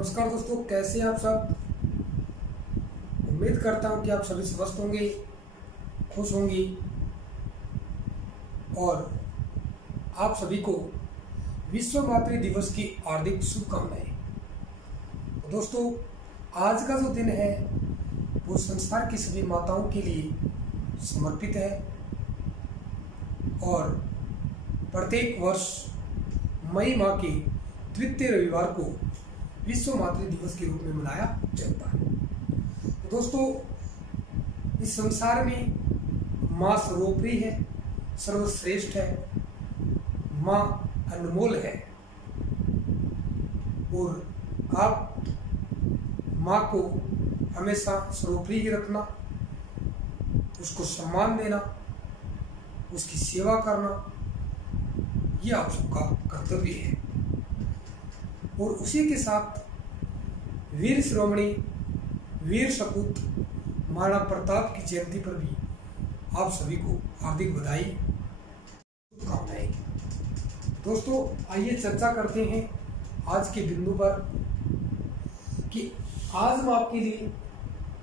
नमस्कार दोस्तों, कैसे हैं आप सब। उम्मीद करता हूं कि आप सभी स्वस्थ होंगे, खुश होंगी और आप सभी को विश्व मातृ दिवस की हार्दिक शुभकामनाएं। तो दोस्तों, आज का जो दिन है वो संसार की सभी माताओं के लिए समर्पित है और प्रत्येक वर्ष मई माह के द्वितीय रविवार को विश्व मातृ दिवस के रूप में मनाया जाता है। तो दोस्तों, इस संसार में माँ सर्वोपरि है, सर्वश्रेष्ठ है, माँ अनमोल है और आप माँ को हमेशा सर्वोपरि ही रखना, उसको सम्मान देना, उसकी सेवा करना, ये आप सबका कर्तव्य है। और उसी के साथ वीर शिरोमणि वीर सपूत महाराणा प्रताप की जयंती पर भी आप सभी को हार्दिक बधाई, शुभकामनाएं। दोस्तों, आइए चर्चा करते हैं आज के बिंदु पर कि आज मैं आपके लिए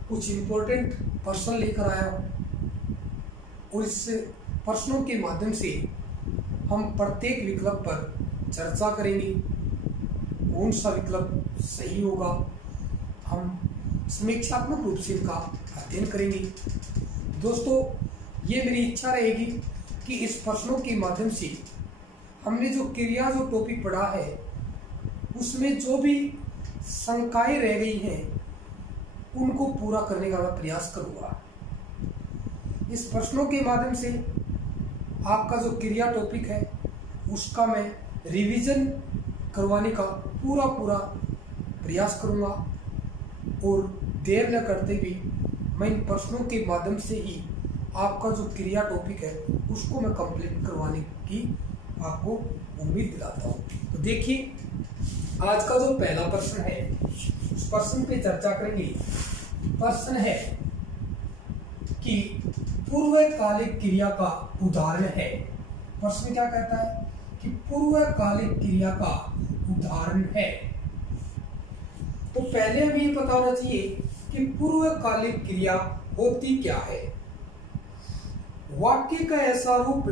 कुछ इम्पोर्टेंट प्रश्न लेकर आया हूं और इस प्रश्नों के माध्यम से हम प्रत्येक विकल्प पर चर्चा करेंगे। कौन सा विकल्प सही होगा, हम समीक्षात्मक रूप से इनका अध्ययन करेंगे। दोस्तों, ये मेरी इच्छा रहेगी कि इस प्रश्नों के माध्यम से हमने जो टॉपिक पढ़ा है उसमें जो भी शंकाएं रह गई हैं उनको पूरा करने का मैं प्रयास करूंगा। इस प्रश्नों के माध्यम से आपका जो क्रिया टॉपिक है उसका मैं रिवीजन करवाने का पूरा प्रयास करूंगा और देर न करते हुए मैं इन प्रश्नों के माध्यम से ही आपका जो क्रिया टॉपिक है उसको मैं कंप्लीट करवाने की आपको उम्मीद दिलाता हूं। तो देखिए, आज का जो पहला प्रश्न है उस प्रश्न पे चर्चा करेंगे। प्रश्न है कि पूर्वकालिक क्रिया का उदाहरण है। प्रश्न क्या कहता है कि पूर्वकालिक क्रिया का उदाहरण है। तो पहले हमें ये पता होना चाहिए कि पूर्वकालिक क्रिया होती क्या है। वाक्य का ऐसा रूप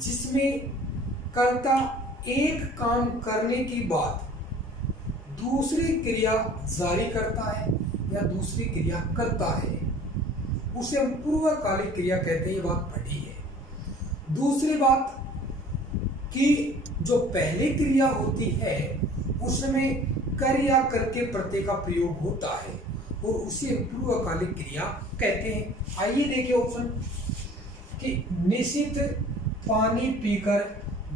जिसमें कर्ता एक काम करने के बाद दूसरी क्रिया जारी करता है या दूसरी क्रिया करता है, उसे हम पूर्वकालिक क्रिया कहते हैं। ये बात पढ़ी है। दूसरी बात कि जो पहली क्रिया होती है उसमें कर या करके प्रत्यय का प्रयोग होता है और उसे पूर्वकालिक क्रिया कहते हैं। आइए देखिए ऑप्शन कि निशित पानी पीकर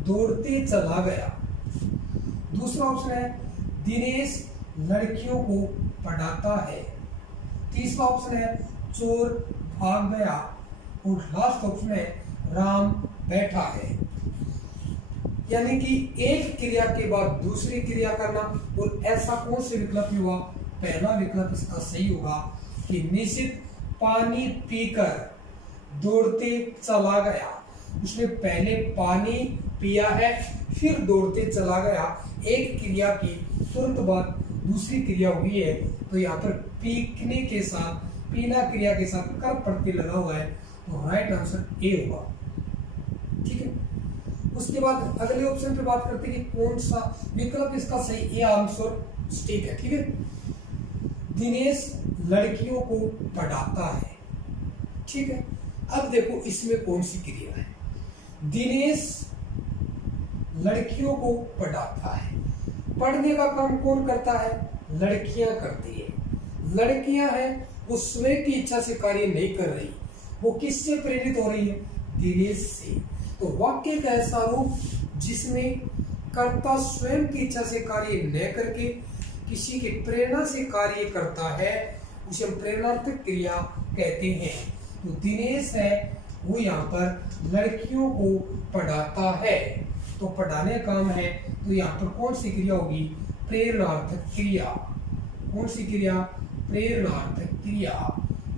दौड़ते चला गया। दूसरा ऑप्शन है दिनेश लड़कियों को पढ़ाता है। तीसरा ऑप्शन है चोर भाग गया और लास्ट ऑप्शन है राम बैठा है। यानी कि एक क्रिया के बाद दूसरी क्रिया करना। और ऐसा कौन से विकल्प में हुआ? पहला विकल्प इसका सही होगा कि निशित पानी पीकर दौड़ते चला गया। उसने पहले पानी पिया है फिर दौड़ते चला गया। एक क्रिया की तुरंत बाद दूसरी क्रिया हुई है, तो यहाँ पर पीने के साथ पीना क्रिया के साथ कर प्रत्यय लगा हुआ है, तो राइट आंसर ए होगा। ठीक है। उसके बाद अगले ऑप्शन पे बात करते हैं कि कौन सा विकल्प इसका सही, ए आंसर ठीक है। ठीक है। दिनेश लड़कियों को पढ़ाता है। ठीक है। अब देखो इसमें कौन सी क्रिया है। दिनेश लड़कियों को पढ़ाता है। पढ़ने का काम कौन करता है? लड़कियां करती है। लड़कियां हैं, वो स्वयं की इच्छा से कार्य नहीं कर रही, वो किससे प्रेरित हो रही है? दिनेश से। तो वाक्य का ऐसा रूप जिसमें कर्ता स्वयं की इच्छा से कार्य न करके किसी की प्रेरणा से कार्य करता है उसे हम प्रेरणार्थक क्रिया कहते हैं। तो दिनेश है वो यहाँ पर लड़कियों को पढ़ाता है, तो पढ़ाने का काम है, तो यहाँ पर कौन सी क्रिया होगी? प्रेरणार्थक क्रिया। कौन सी क्रिया? प्रेरणार्थक क्रिया।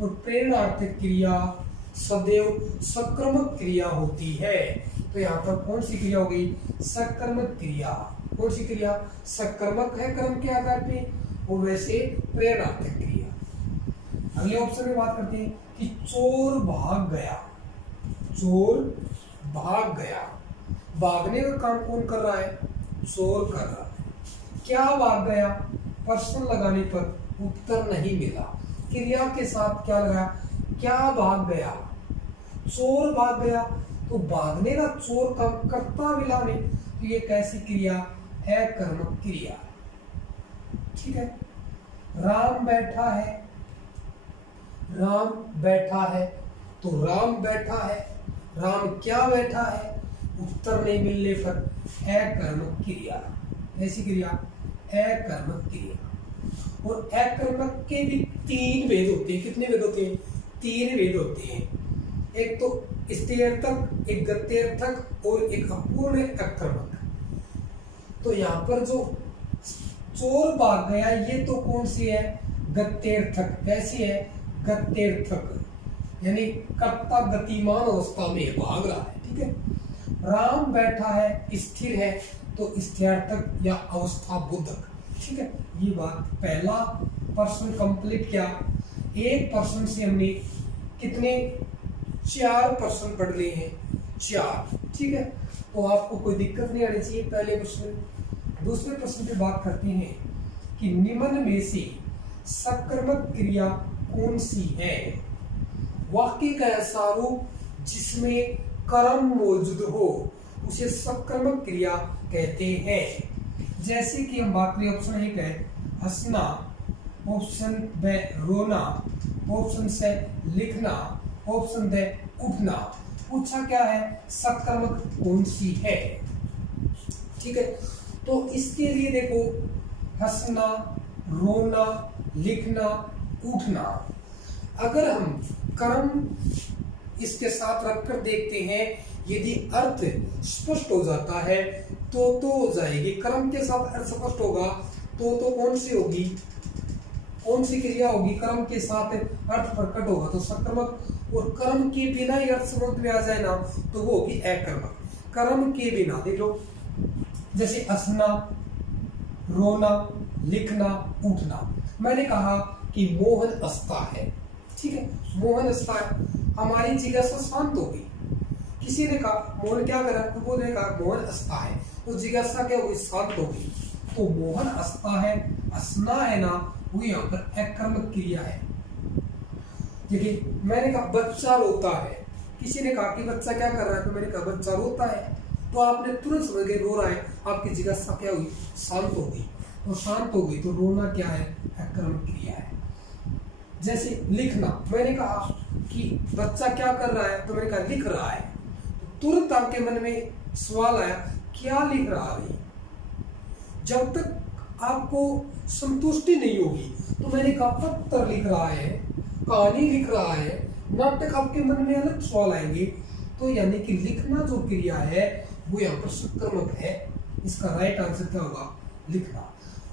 और प्रेरणार्थक क्रिया सदैव सकर्मक क्रिया होती है, तो यहाँ पर कौन सी क्रिया होगी? सकर्मक क्रिया। कौन सी क्रिया? सकर्मक है कर्म के आधार पे, और वैसे प्रेरणार्थक क्रिया। अगले ऑप्शन में बात करते हैं कि चोर भाग गया। चोर भाग गया, भागने का काम कौन कर रहा है? चोर कर रहा है। क्या भाग गया? प्रश्न लगाने पर उत्तर नहीं मिला, क्रिया के साथ क्या लगाया? क्या भाग गया? चोर भाग गया, तो भागने का चोर काम करता मिला नहीं, तो ये कैसी क्रिया? अकर्मक क्रिया। ठीक है। राम बैठा है, राम बैठा है, तो राम बैठा है, राम क्या बैठा है? उत्तर नहीं मिलने पर अकर्मक क्रिया। ऐसी क्रिया अकर्मक क्रिया। और अकर्मक के भी तीन भेद होते हैं। कितने भेद होते हैं? तीन भेद होते हैं। एक तो स्त्रीअर्थक, एक गत्यर्थक और एक अपूर्ण अकर्मक। तो यहाँ पर जो चोर भाग गया, ये तो कौन सी है? गत्यर्थक। कैसी है? गत्यर्थक, यानी कर्ता गतिमान अवस्था में भाग रहा है। ठीक है। राम बैठा है, स्थिर है, तो स्त्रीअर्थक या अवस्था बोधक। ठीक है। ये बात पहला प्रश्न कंप्लीट किया। एक प्रश्न से हमने कितने? 4 प्रश्न पढ़ लिए हैं, 4। ठीक है। तो आपको कोई दिक्कत नहीं आनी चाहिए पहले प्रश्न। दूसरे प्रश्न पे बात करते हैं कि निम्न में से सकर्मक क्रिया कौन सी है? वाक्य का ऐसा रूप जिसमें कर्म मौजूद हो उसे सकर्मक क्रिया कहते हैं। जैसे कि हम बात करें, ऑप्शन 1 है हंसना, ऑप्शन ब रोना, ऑप्शन से लिखना, ऑप्शन द उठना। पूछा क्या है? सकर्मक कौन सी है? ठीक है। तो इसके लिए देखो, हंसना, रोना, लिखना, उठना, अगर हम कर्म इसके साथ रखकर देखते हैं, यदि अर्थ स्पष्ट हो जाता है तो हो जाएगी। कर्म के साथ अर्थ स्पष्ट होगा तो कौन सी होगी? कौन सी क्रिया होगी? कर्म के साथ अर्थ प्रकट होगा तो सकर्मक। और कर्म के बिना ही अर्थ समझ में आ जाए ना, तो वो होगी अकर्मक। कर्म के बिना देख लो, जैसे हंसना, रोना, लिखना, उठना। मैंने कहा कि मोहन हंसता है। ठीक है। मोहन हंसता है, हमारी जिज्ञासा शांत हो गई। किसी ने कहा मोहन क्या कर रहा है, तो वो ने कहा मोहन हंसता है, तो जिज्ञासा क्या हुई? शांत हो गई। तो मोहन हंसता है, हंसना है ना, वो यहाँ पर अकर्मक क्रिया है। देखिए, मैंने कहा बच्चा रोता है, किसी ने कहा कि बच्चा क्या कर रहा है, तो मैंने कहा बच्चा रोता है, तो आपने तुरंत समझ गए रो रहा है। आपकी जिज्ञासा क्या हुई? शांत हो गई। और शांत हो गई तो रोना क्या है? अकर्मक क्रिया है। जैसे लिखना, मैंने कहा कि बच्चा क्या कर रहा है, तो मैंने कहा लिख रहा है, तो तुरंत आपके मन में सवाल आया क्या लिख रहा है? जब तक आपको संतुष्टि नहीं होगी, तो मैंने कहा पत्र लिख रहा है, कहानी लिख रहा है, नाटक, आपके मन में अलग सवाल आएंगे। तो यानी कि लिखना जो क्रिया है वो यहाँ पर सकर्मक है। इसका राइट आंसर क्या होगा? लिखना।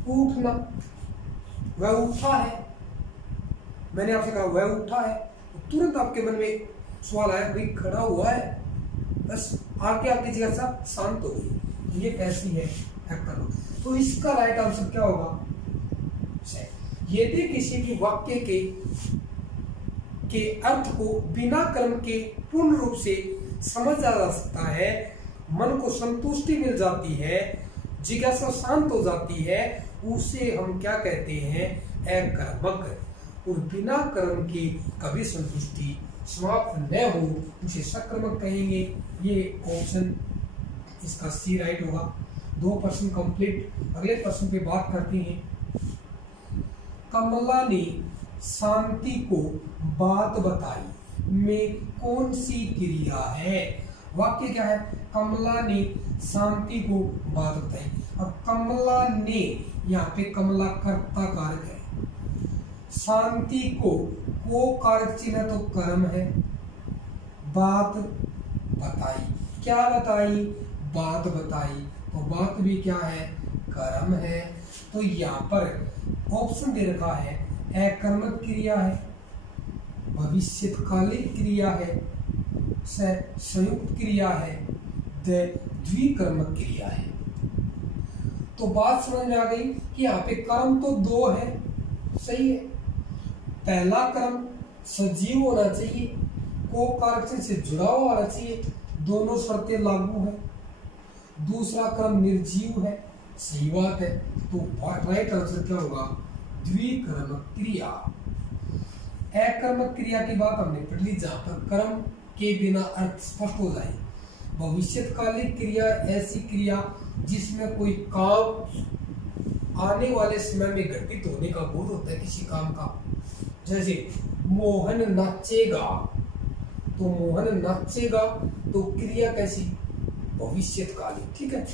उठना, वह उठा है, मैंने आपसे कहा वह उठा है, तो तुरंत आपके मन में सवाल आया भाई खड़ा हुआ है, बस आके आपकी जिज्ञासा शांत हो गई। ये कैसी है? अकर्मक। तो इसका राइट आंसर क्या होगा? यदि किसी भी वाक्य के अर्थ को बिना कर्म के पूर्ण रूप से समझा जा सकता है, मन को संतुष्टि मिल जाती है, जिज्ञासा शांत हो जाती है, उसे हम क्या कहते हैं? अकर्मक। और बिना कर्म की कभी संतुष्टि समाप्त न हो उसे सकर्मक कहेंगे। ये ऑप्शन इसका सी राइट होगा। 2 प्रश्न कंप्लीट। अगले प्रश्न पे बात करते हैं। कमला ने शांति को बात बताई में कौन सी क्रिया है? वाक्य क्या है? कमला ने शांति को बात बताई। अब कमला ने, यहाँ पे कमला कर्ता कारक है, शांति को कारक चिन्ह तो कर्म है, बात बताई, क्या बताई? बात बताई, तो बात भी क्या है? कर्म है। तो यहाँ पर ऑप्शन दे रखा है अकर्मक क्रिया है, भविष्यकालिक क्रिया है, संयुक्त क्रिया है, द्विकर्मक क्रिया है। तो बात समझ में आ गई कि यहाँ पे कर्म तो दो है, सही है। पहला कर्म सजीव होना चाहिए, को कारक चिन्ह से जुड़ा हुआ होना चाहिए, दोनों शर्तें लागू है। दूसरा कर्म निर्जीव है, सही बात है। तो राइट आंसर क्या होगा? द्विकर्मक क्रिया। अकर्मक क्रिया की बात हमने पढ़ ली, जहां पर कर्म के बिना अर्थ स्पष्ट हो जाए। भविष्यकालिक क्रिया ऐसी क्रिया जिसमें कोई काम आने वाले समय में घटित होने का बोध होता है किसी काम का। जैसे मोहन नाचेगा, तो मोहन नाचेगा, तो क्रिया कैसी? भविष्यकालिक, ठीक है।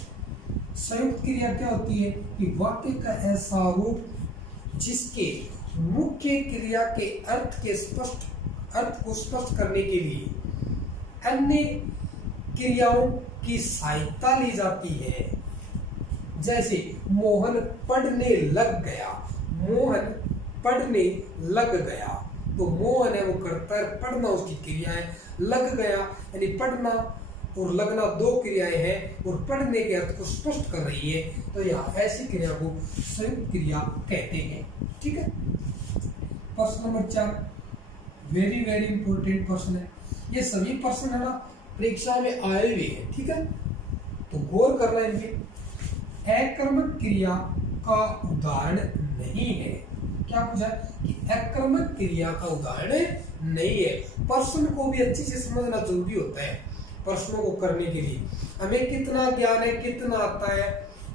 संयुक्त क्रिया क्या होती है कि वाक्य का ऐसा रूप जिसके मुख्य क्रिया के अर्थ को स्पष्ट करने के लिए अन्य क्रियाओं की सहायता ली जाती है। जैसे मोहन पढ़ने लग गया, मोहन पढ़ने लग गया, तो मोहन है वो करता है, पढ़ना उसकी क्रिया है, लग गया यानी पढ़ना और लगना दो क्रियाएं हैं और पढ़ने के अर्थ को स्पष्ट कर रही है, तो यहाँ ऐसी क्रिया को संयुक्त क्रिया कहते हैं, ठीक है। प्रश्न नंबर 4 वेरी वेरी इंपॉर्टेंट प्रश्न है। ये सभी प्रश्न है ना परीक्षा में आए हुए हैं, ठीक है, तो गौर करना इनके। अकर्मक क्रिया का उदाहरण नहीं है। क्या पूछा कि अकर्मक क्रिया का उदाहरण नहीं है। प्रश्न को भी अच्छे से समझना जरूरी होता है। प्रश्नों को करने के लिए हमें कितना ज्ञान है, कितना आता है,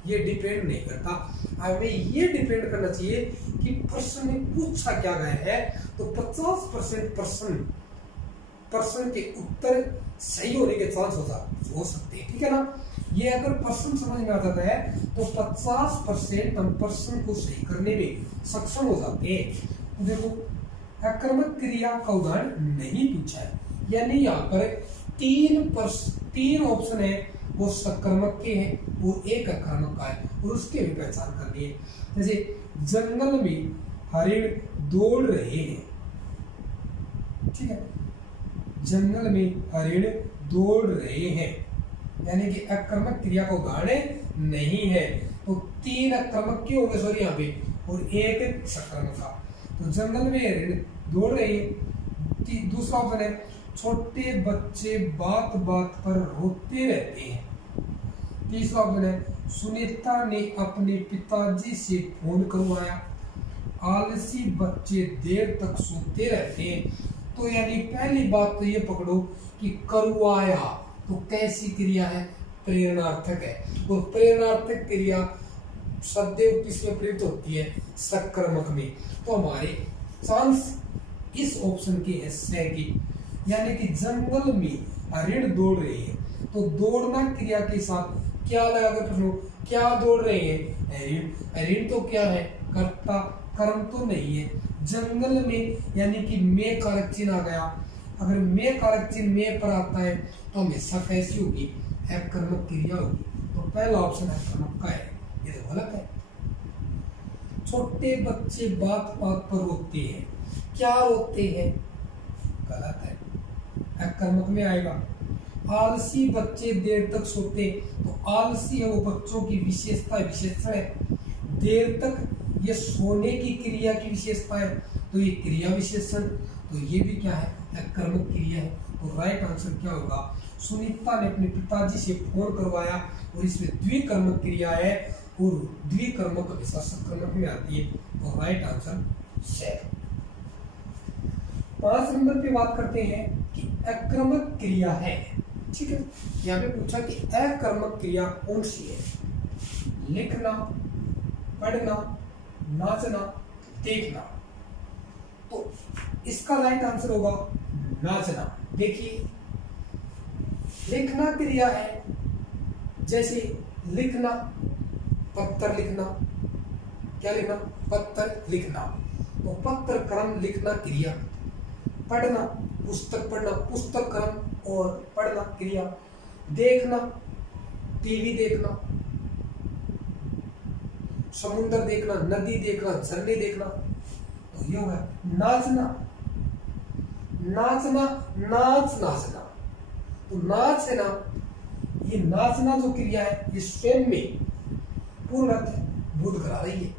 ये डिपेंड नहीं करता। हमें ये डिपेंड करना चाहिए कि प्रश्न में पूछा क्या गया है। तो 50% प्रश्न के उत्तर सही होने के चांस हो सकते हैं, ठीक है ना। ये अगर प्रश्न समझ में आ जाता है तो 50% हम प्रश्न को सही करने में सक्षम हो जाते हैं। देखो अकर्मक क्रिया का उदाहरण नहीं पूछा है, यानी यहाँ पर तीन ऑप्शन है, वो सकर्मक के हैं, वो एक अकर्मक का है और उसके भी पहचान करनी है। जैसे जंगल में हरिण दौड़ रहे हैं, ठीक है, जंगल में हरिण दौड़ रहे हैं, यानी कि अकर्मक क्रिया का उदाहरण नहीं है। तो 3 अकर्मक के होंगे सॉरी यहाँ पे और एक सकर्मक का। तो जंगल में हरिण दौड़ रहे हैं। दूसरा ऑप्शन है छोटे बच्चे बात बात पर रोते रहते हैं। तीसरा ऑप्शन है सुनीता ने अपने पिताजी से फोन करवाया। आलसी बच्चे देर तक सोते रहते हैं। तो यानी पहली बात तो ये पकड़ो कि करवाया तो कैसी क्रिया है? प्रेरणार्थक है। और प्रेरणार्थक क्रिया सदैव किसमें प्रयुक्त होती है? सकर्मक में। तो हमारे चांस इस ऑप्शन के हिस्से की, यानी कि जंगल में हरिण दौड़ रहे हैं, तो दौड़ना क्रिया के साथ क्या लगाकर प्रश्न, क्या दौड़ रहे हैं? हरिण। हरिण तो क्या है? कर्ता, कर्म तो नहीं है। जंगल में यानी कि में कारक चिन्ह आ गया। अगर में कारक चिन्ह में पर आता है तो हमेशा कैसी होगी? अकर्मक क्रिया होगी। तो पहला ऑप्शन अकर्मक का है, ये तो गलत है। छोटे बच्चे बात बात पर रोते हैं, क्या रोते हैं? गलत है, अकर्मक में आएगा। आलसी बच्चे देर तक सोते, तो आलसी है वो बच्चों की विशेषता विशेषण है। देर तक ये सोने की क्रिया की विशेषता है, तो ये क्रिया विशेषण, तो ये भी क्या है? अकर्मक क्रिया है। तो राइट आंसर क्या होगा? सुनीता ने अपने पिताजी से फोन करवाया और इसमें द्विकर्मक क्रिया है और द्विकर्मक हमेशा सकर्मक में आती है। तो राइट आंसर है। 5 नंबर पे बात करते हैं कि अकर्मक क्रिया है, ठीक है। यहाँ पे पूछा कि अकर्मक क्रिया कौन सी है? लिखना, पढ़ना, नाचना, देखना। तो इसका राइट आंसर होगा नाचना। देखिए लिखना क्रिया है, जैसे लिखना, पत्र लिखना, क्या लिखना? पत्र लिखना। तो पत्र क्रम लिखना क्रिया। पढ़ना, पुस्तक पढ़ना, पुस्तक क्रम और पढ़ना क्रिया। देखना, टीवी देखना, समुद्र देखना, नदी देखना, झरने देखना। तो ये होगा नाचना। नाचना, नाचना। तो नाच है ना, ये नाचना जो क्रिया है ये स्वयं में पूर्ण अर्थ बोध करा रही है।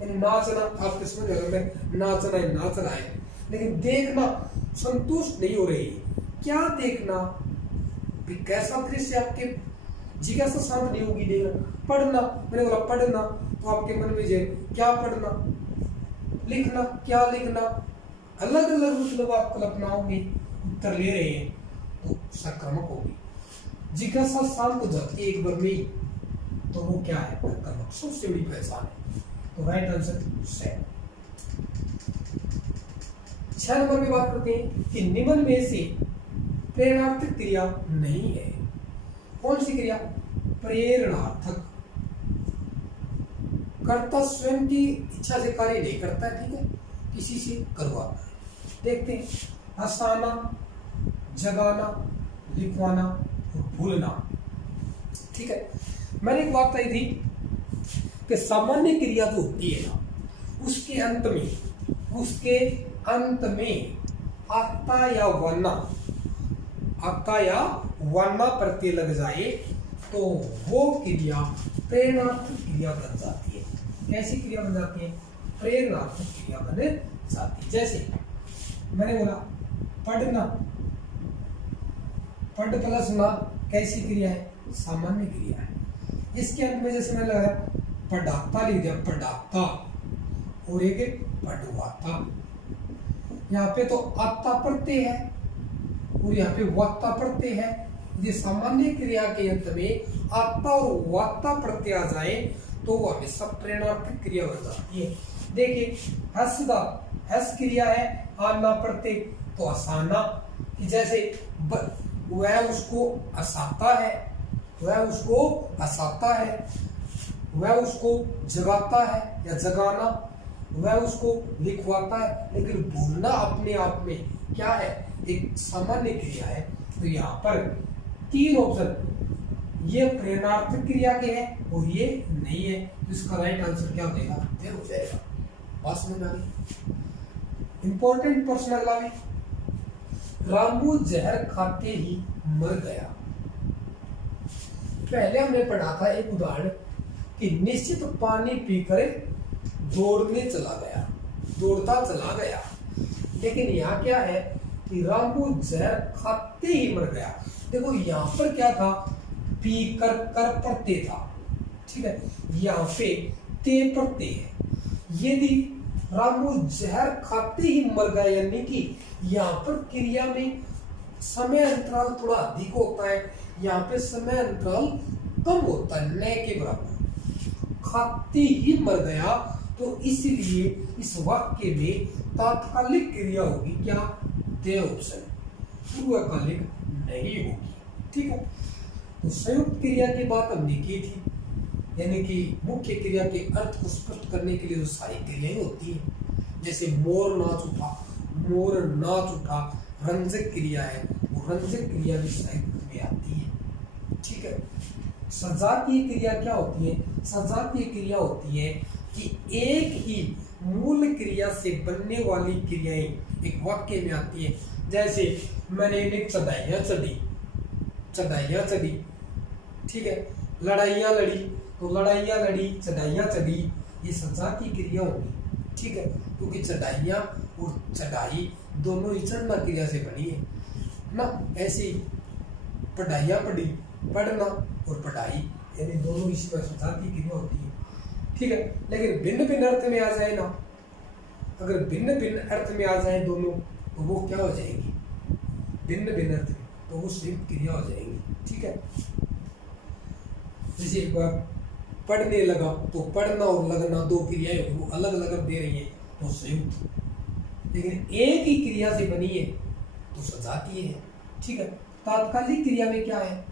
यानी नाचना, आपके समझ में नाचना है, नाच रहा है, लेकिन देखना संतुष्ट नहीं हो रही। क्या देखना? कैसा दृश्य आपके जिज्ञासा शांत नहीं होगी देखना। पढ़ना, मैंने बोला पढ़ना, तो आपके मन में जो क्या पढ़ना, लिखना, क्या लिखना, अलग अलग मतलब आप कल्पनाओं में उत्तर ले रहे हैं तो संक्रामक होगी। जिज्ञासा शांत हो जाती है एक बार में ही, तो वो क्या है? कर्मक। सबसे बड़ी पहचान है। तो राइट आंसर 7। 6 नंबर में बात करते हैं कि निम्न में से प्रेरणार्थक क्रिया नहीं है। कौन सी क्रिया? प्रेरणार्थक। कर्ता स्वयं की इच्छा से कार्य नहीं करता है, ठीक है, किसी से करवाता है। देखते हैं, हंसाना, जगाना, लिखवाना और भूलना। ठीक है, मैंने एक बात कही थी कि सामान्य क्रिया जो होती है ना, उसके अंत में आता या वन्ना प्रत्यय लग जाए तो वो क्रिया प्रेरणार्थक क्रिया बन जाती है। कैसी क्रिया बन जाती है? प्रेरणार्थक क्रिया बन जाती है। जैसे मैंने बोला पढ़ना, पढ़ प्लस ना कैसी क्रिया है? सामान्य क्रिया है। इसके अंत में जैसे मैंने लगाया पढ़ाता लिख दिया, पढ़ाता, और एक पढ़वाता। यहाँ पे तो आता प्रत्यय है और यहाँ पे वाता प्रत्यय है। ये सामान्य क्रिया के अंत में आता और वाता प्रत्यय आ जाए तो वो हमेशा प्रेरणार्थक क्रिया बन जाती है। देखिए, हंसदा, हंस क्रिया है, आना प्रत्यय तो हंसाना, कि जैसे वह उसको हंसाता है, वह उसको हंसाता है, वह उसको जगाता है या जगाना, वह उसको लिखवाता है। लेकिन भूलना अपने आप में क्या है? एक सामान्य क्रिया है। तो यहाँ पर 3 ऑप्शन ये प्रेरणार्थक क्रिया के हैं और ये नहीं है, तो इसका राइट आंसर क्या हो जाएगा? हो जाएगा। बात समझ आ गई? इंपॉर्टेंट प्रश्न अगला में, रामू जहर खाते ही मर गया। पहले हमने पढ़ा था एक उदाहरण कि निश्चित पानी पीकर दौड़ने चला गया, दौड़ता चला गया। लेकिन यहाँ क्या है कि रामू जहर खाते ही मर गया। देखो यहाँ पर क्या था? पी कर प्रत्यय था, ठीक है, यहाँ पे ते प्रत्यय है। यदि रामू जहर खाते ही मर गया, यानी कि यहाँ पर क्रिया में समय अंतराल थोड़ा अधिक होता है, यहाँ पे समय अंतराल कम होता है, न के बराबर। खाते ही मर गया, तो इसलिए इस वाक्य में तात्कालिक क्रिया होगी क्या? दे ऑप्शन, पूर्वकालिक नहीं होगी। ठीक है, तो संयुक्त क्रिया की बात हमने की थी, यानी कि मुख्य क्रिया के अर्थ को स्पष्ट करने के लिए जो सारी क्रियाएं होती हैं, जैसे मोर नाच उठा, मोर नाच उठा रंजक क्रिया है, वो रंजक क्रिया भी साहित्य में आती है। ठीक है, सजातीय क्रिया क्या होती है? सजातीय क्रिया होती है कि एक ही मूल क्रिया से बनने वाली क्रियाएं एक वाक्य में आती है। जैसे मैंने एक चढ़ाइयाँ चढ़ी, चढ़ाइयाँ चढ़ी, ठीक है, लड़ाइयाँ लड़ी, तो लड़ाइयाँ लड़ी, चढ़ाइयाँ चढ़ी, ये सजातीय क्रिया होगी। ठीक है, क्योंकि चढ़ाइयाँ और चढ़ाई दोनों ही चढ़ना क्रिया से बनी है ना। ऐसे पढ़ाइयाँ पढ़ी, पढ़ना और पढ़ाई, यानी दोनों इसी में सजातीय क्रिया होती है। ठीक है, लेकिन भिन्न भिन्न अर्थ में आ जाए ना, अगर भिन्न भिन्न अर्थ में आ जाए दोनों, तो वो क्या हो जाएगी? भिन्न भिन्न अर्थ में, तो वो संयुक्त क्रिया हो जाएगी। ठीक है, जैसे एक बार पढ़ने लगा, तो पढ़ना और लगना दो क्रियाएं वो अलग अलग दे रही है, तो संयुक्त। लेकिन एक ही क्रिया से बनी है तो सजातीय है। ठीक है, तात्कालिक क्रिया में क्या है?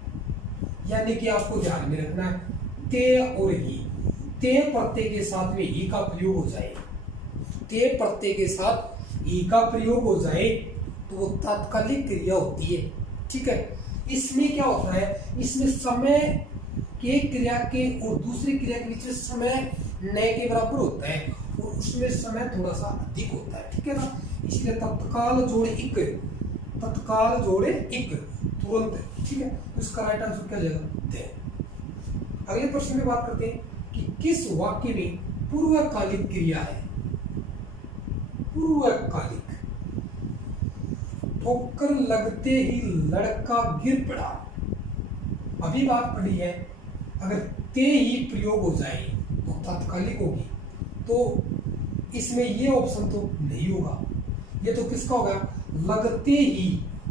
यानी कि आपको ध्यान में रखना है, ते और ही, ते प्रत्यय के साथ में ई का प्रयोग हो जाए, ते प्रत्यय के साथ ई का प्रयोग हो जाए तो वो तात्कालिक क्रिया होती है। ठीक है, इसमें क्या होता है? इसमें समय के क्रिया के और दूसरी क्रिया के बीच में समय न के बराबर होता है और उसमें समय थोड़ा सा अधिक होता है। ठीक है ना, इसलिए तत्काल जोड़े इक, तत्काल जोड़े इक, तुरंत। ठीक है, इसका राइट आंसर क्या जाएगा? दे। अगले प्रश्न में बात करते हैं कि किस वाक्य में पूर्वकालिक क्रिया है? पूर्वकालिक। ठोकर लगते ही लड़का गिर पड़ा, अभी बात पड़ी है। अगर ते ही प्रयोग हो जाए तो तात्कालिक होगी, तो इसमें ये ऑप्शन तो नहीं होगा। ये तो किसका होगा? लगते ही।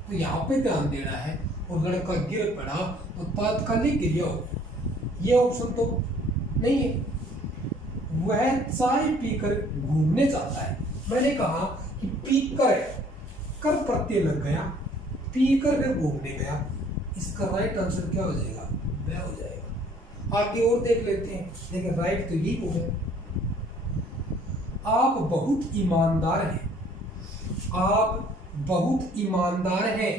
तो यहाँ पे ध्यान देना है, और लड़का गिर पड़ा तो तात्कालिक क्रिया होगी। ये ऑप्शन तो नहीं है। वह चाय पीकर घूमने जाता है। मैंने कहा कि पीकर कर प्रत्यय लग गया, पीकर फिर घूमने गया। इसका राइट आंसर क्या हो जाएगा? वह हो जाएगा। आगे और देख लेते हैं, लेकिन राइट तो यही हो गया। आप बहुत ईमानदार हैं। आप बहुत ईमानदार हैं।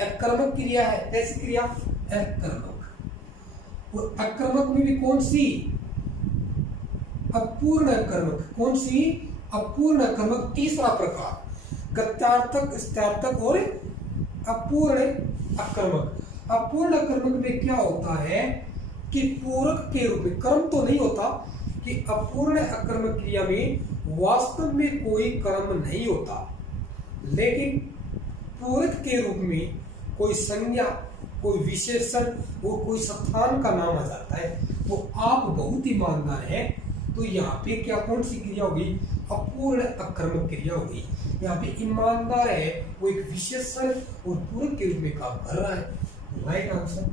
अकर्मक क्रिया है। कैसी क्रिया? अकर्मक। और अकर्मक में भी कौन सी? अपूर्ण अकर्मक। कौन सी? अपूर्ण अकर्मक। तीसरा प्रकार गत्यार्थक, स्त्यार्थक और अपूर्ण अकर्मक। अपूर्ण अकर्मक में क्या होता है कि पूरक के रूप में, कर्म तो नहीं होता, कि अपूर्ण अकर्मक क्रिया में वास्तव में कोई कर्म नहीं होता, लेकिन पूरक के रूप में कोई संज्ञा, कोई विशेषण, वो कोई स्थान का नाम आ जाता है। वो आप बहुत ईमानदार हैं, तो यहाँ पे क्या कौन सी क्रिया होगी? अपूर्ण अकर्मक क्रिया होगी। यहाँ पे ईमानदार है, वो एक विशेषण और पूरक के रूप में काम कर रहा है। राइट आंसर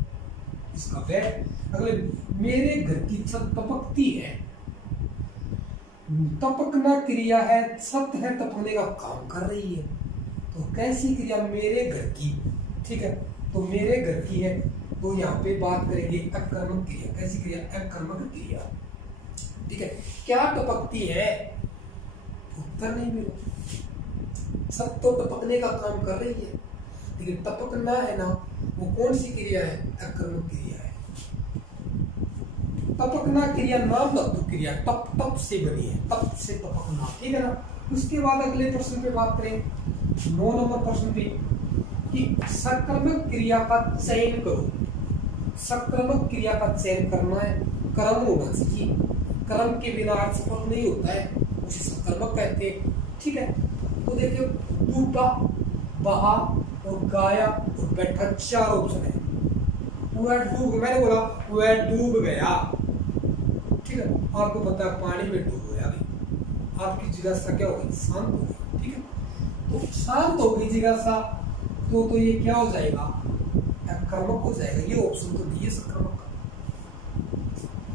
इसका वह। अगले, मेरे घर की छत टपकती है। टपकना क्रिया है, छत है टपकने का काम कर रही है। तो कैसी क्रिया? मेरे घर की। ठीक है, तो मेरे घर की है, तो यहाँ पे बात करेंगे अकर्मक क्रिया। कैसी क्रिया? अकर्मक क्रिया। ठीक है, क्या टपकती है? उत्तर नहीं मिला। छत तो टपकने का काम कर रही है, लेकिन टपकना है ना, वो कौन सी क्रिया है? अकर्मक क्रिया है। टपकना क्रिया नाम धातु क्रिया, टप टप से बनी है, टप से टपकना। ठीक है ना। उसके बाद अगले प्रश्न पे बात करें, 9 नंबर प्रश्न पे, कि सकर्मक क्रिया का चयन करो। सकर्मक क्रिया का चयन करना है, कर्म होना चाहिए। कर्म के बिना अर्थ सफल नहीं होता है, उसे सकर्मक कहते हैं। ठीक है, तो देखिए, डूबा, बहा और गाया और बैठा, 4 ऑप्शन है। वह डूब, मैंने बोला वह डूब गया। ठीक है, आपको पता है पानी में डूब गया, आपकी जिज्ञासा क्या होगी? शांत हो गई। ठीक है, तो शांत हो गई जिज्ञासा, तो ये क्या हो जाएगा? अकर्मक हो जाएगा। ये ऑप्शन तो नहीं है सकर्मक का।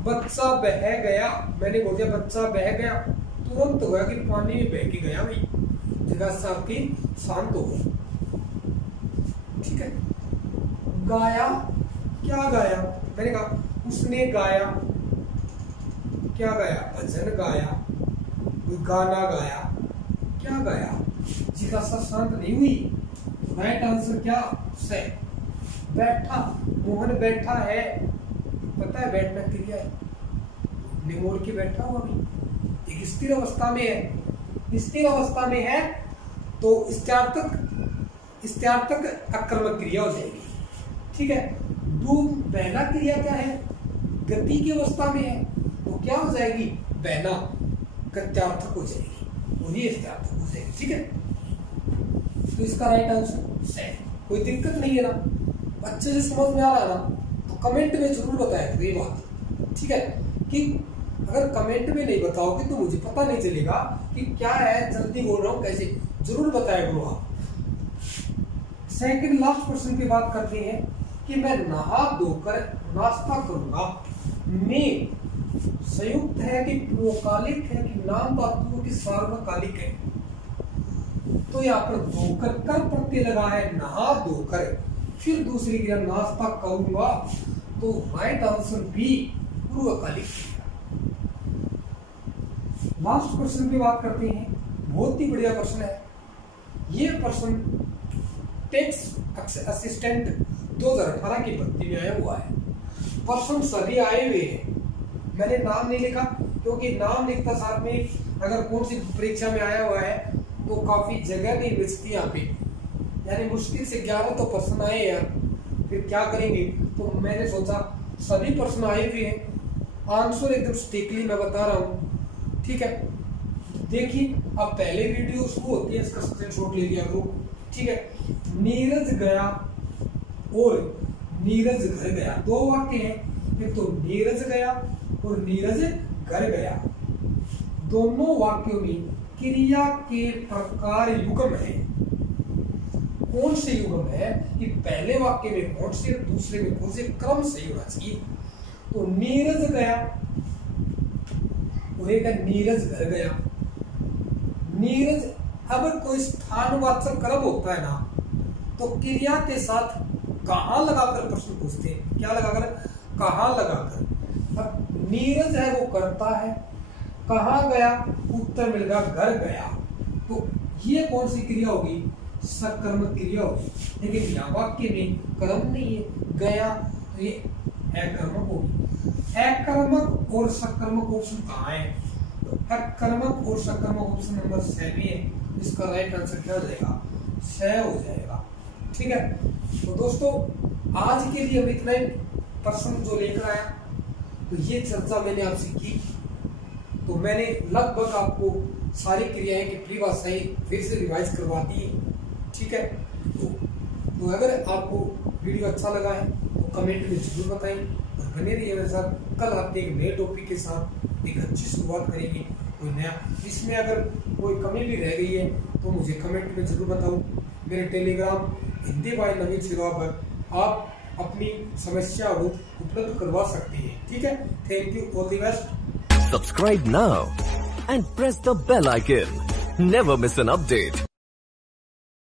बच्चा बह गया, मैंने बोल दिया बच्चा बह गया, तुरंत हो गया कि पानी में बह के गया भाई, जिज्ञासा आपकी शांत हो गई। ठीक है, गाया, क्या गाया? मैंने कहा उसने गाया। क्या गाया? भजन गाया, कोई गाना गाया। क्या गाया? जिज्ञासा शांत नहीं हुई। राइट आंसर क्या? से। बैठा, मोहन बैठा है। पता है बैठना क्रिया है, निमोड़ के बैठा हुआ भी, एक स्थिर अवस्था में है। स्थिर अवस्था में है तो स्त्यार्थक अकर्मक क्रिया हो जाएगी। ठीक है, डूब, बहना क्रिया क्या है? गति की अवस्था में है, तो क्या हो जाएगी? बहना गत्यार्थक हो जाएगी, और ये स्त्यार्थक हो जाएगी। ठीक है, तो इसका राइट आंसर से। कोई दिक्कत नहीं है ना? अच्छे से समझ में आ रहा है ना? तो कमेंट में जरूर बताया करो ये बात। ठीक है, कि अगर कमेंट में नहीं बताओगे तो मुझे पता नहीं चलेगा कि क्या है, जल्दी बोल रहा हूँ कैसे। जरूर बताया करो आप। सेकंड लास्ट क्वेश्चन की बात करते हैं कि मैं नहा धोकर नाश्ता करूंगा। में संयुक्त है कि पूर्वकालिक है कि नाम धातु की सार्वकालिक है? तो यहाँ पर धोकर कर प्रत्यय लगा है, नहा धोकर, फिर दूसरी क्रिया नाश्ता करूंगा, तो राइट आंसर बी पूर्वकालिक क्रिया। लास्ट क्वेश्चन की बात करते हैं, बहुत ही बढ़िया प्रश्न है ये। प्रश्न टेक्स्ट असिस्टेंट 2018 की भर्ती में आया हुआ है। प्रश्न सभी आए हुए हैं, मैंने नाम नहीं लिखा क्योंकि नाम लिखता साथ में अगर कौन सी परीक्षा में आया हुआ है तो काफी जगह नहीं बचती यहाँ पे, यानी मुश्किल से 11 तो प्रश्न आए यार, फिर क्या करेंगे। तो मैंने सोचा सभी प्रश्न आए हुए हैं आंसर एकदम स्ट्रिक्टली मैं बता रहा हूं, ठीक है। देखिए अब पहले वीडियो शुरू होती है, इसका स्क्रीनशॉट ले लिया करो, ठीक है। नीरज गया और नीरज घर गया, दो वाक्य हैं, एक तो नीरज गया और नीरज घर गया। दोनों वाक्यों में क्रिया के प्रकार युग्म है। कौन से युग्म है कि पहले वाक्य में कौन से, दूसरे में कौन से, क्रम सही होना चाहिए। तो नीरज गया और एक नीरज घर गया। नीरज, अगर कोई स्थानवाचक क्रम होता है ना तो क्रिया के साथ कहां लगाकर प्रश्न पूछते हैं, क्या लगाकर, कहां लगाकर। अब नीरज है वो करता है, कहां गया, उत्तर मिल गया घर गया, तो ये कौन सी क्रिया होगी, सकर्मक क्रिया होगी। लेकिन यहाँ वाक्य में कर्म नहीं है, गया, तो ये अकर्मक होगी। अकर्मक और सकर्मक ऑप्शन कहाँ है, तो अकर्मक और सकर्मक ऑप्शन नंबर 7 है। इसका राइट आंसर क्या हो जाएगा, 6 हो जाएगा, ठीक है। तो दोस्तों आज के लिए हम इतना ही प्रश्न जो लेकर आया, तो ये चर्चा मैंने आपसे की। तो मैंने लगभग आपको सारी क्रियाएं की परिभाषाएं फिर से रिवाइज करवा दी, ठीक है। तो अगर आपको वीडियो अच्छा लगा है तो कमेंट में जरूर बताएं और बने रहिए मेरे साथ। कल आपने एक नए टॉपिक के साथ एक अच्छी शुरुआत करेंगे, कोई नया। इसमें अगर कोई कमी भी रह गई है तो मुझे कमेंट में जरूर बताओ। मेरे टेलीग्राम हिंदी बाय नवीन शिवा पर आप अपनी समस्या उपलब्ध करवा सकते हैं, ठीक है। Thank you, all the best. Subscribe now and press the bell icon. Never miss an update.